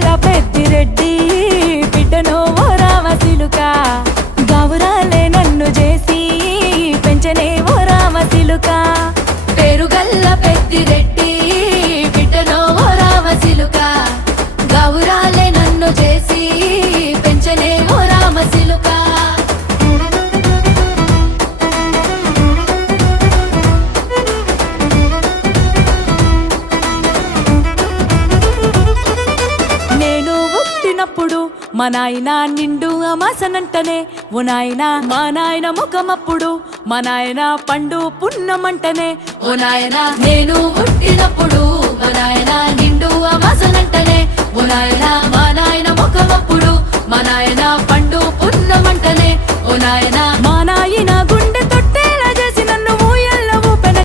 పేరుగల్ల పెద్దిరెడ్డి బిడ్డను ఓ రామసిలుక గౌరాలే నన్ను చేసి పెంచనే ఓ రామసిలుక పేరుగల్ల పెద్దిరెడ్డి బిడ్డను ఓ రామసిలుక గౌరాలే నన్ను చేసి పెంచనే ఓ రామసిలుక మా నాయన నిండు అమాసనంటనే ఓ నాయన మా నాయన ముఖమప్పుడు మా నాయన పండు పున్నమంటనే ఓ నాయన నేను పుట్టినప్పుడు మా నాయన నిండు అమాసనంటనే ఓ నాయన మా నాయన ముఖమప్పుడు మా నాయన పండు పున్నమంటనే ఓ నాయన